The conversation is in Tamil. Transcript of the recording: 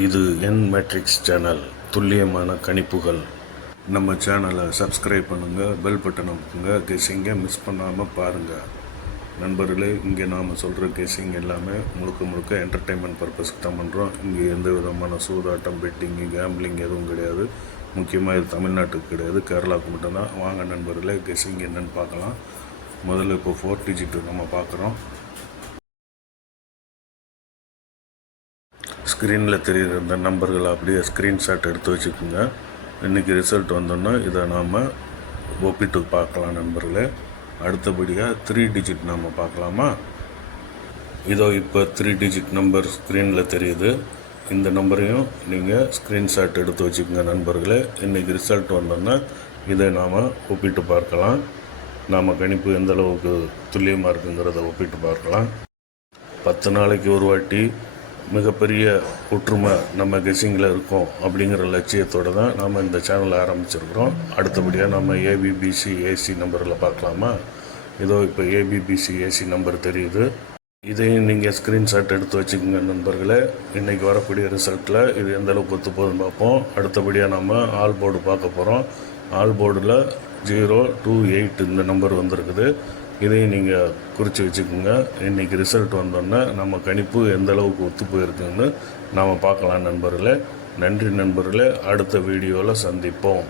இது என் மேட்ரிக்ஸ் சேனல், துல்லியமான கணிப்புகள். நம்ம சேனலை சப்ஸ்கிரைப் பண்ணுங்கள், பெல் பட்டன் அமுக்குங்க, கெஸ்ஸிங்கை மிஸ் பண்ணாமல் பாருங்கள். நண்பர்களே, இங்கே நாம் சொல்கிற கெஸ்ஸிங் எல்லாமே முழுக்க என்டர்டெயின்மெண்ட் பர்பஸ்க்கு தான் பண்ணுறோம். இங்கே எந்த விதமான சூதாட்டம், பெட்டிங்கு, கேம்பிளிங் எதுவும் கிடையாது. முக்கியமாக இது தமிழ்நாட்டுக்கு கிடையாது, கேரளாவுக்கு மட்டும்தான். வாங்க நண்பர்களே, கெஸ்ஸிங் என்னென்னு பார்க்கலாம். முதல்ல இப்போ 4 டிஜிட் நம்ம பார்க்குறோம். ஸ்க்ரீனில் தெரிகிற இந்த நம்பர்களை அப்படியே ஸ்க்ரீன்ஷாட் எடுத்து வச்சுக்கோங்க. இன்றைக்கி ரிசல்ட் வந்தோன்னா இதை நாம் ஒப்பிட்டு பார்க்கலாம் நண்பர்களே. அடுத்தபடியாக 3 டிஜிட் நம்ம பார்க்கலாமா? இதோ இப்போ 3 டிஜிட் நம்பர் ஸ்க்ரீனில் தெரியுது. இந்த நம்பரையும் நீங்கள் ஸ்க்ரீன்ஷாட் எடுத்து வச்சுக்கோங்க நண்பர்களே. இன்றைக்கி ரிசல்ட் வந்தோன்னா இதை நாம் ஒப்பிட்டு பார்க்கலாம். நாம் கணிப்பு எந்த அளவுக்கு துல்லியமாக இருக்குங்கிறத ஒப்பிட்டு பார்க்கலாம். 10 நாளைக்கு ஒரு வாட்டி மிகப்பெரிய ஒற்றுமை நம்ம கெஸ்ஸிங்கில் இருக்கோம் அப்படிங்கிற லட்சியத்தோடு தான் நாம் இந்த சேனலை ஆரம்பிச்சிருக்கிறோம். அடுத்தபடியாக நம்ம ஏபிபிசி ஏசி நம்பரில் பார்க்கலாமா? இதோ இப்போ ஏபிபிசி ஏசி நம்பர் தெரியுது. இதையும் நீங்கள் ஸ்க்ரீன்ஷாட் எடுத்து வச்சுக்கோங்க நண்பர்களே. இன்றைக்கி வரக்கூடிய ரிசல்ட்டில் இது எந்த அளவுக்கு ஒத்து போகுதுன்னு பார்ப்போம். அடுத்தபடியாக நம்ம ஆல் போர்டு பார்க்க போகிறோம். ஆல் போர்டில் 028 இந்த நம்பர் வந்திருக்குது. இதையும் நீங்கள் குறித்து வச்சுக்கோங்க. இன்றைக்கி ரிசல்ட் வந்தோன்னே நம்ம கணிப்பு எந்த அளவுக்கு ஒத்து போயிருக்குன்னு நாம் பார்க்கலாம் நண்பர்களே. நன்றி நண்பர்களே. அடுத்த வீடியோவில் சந்திப்போம்.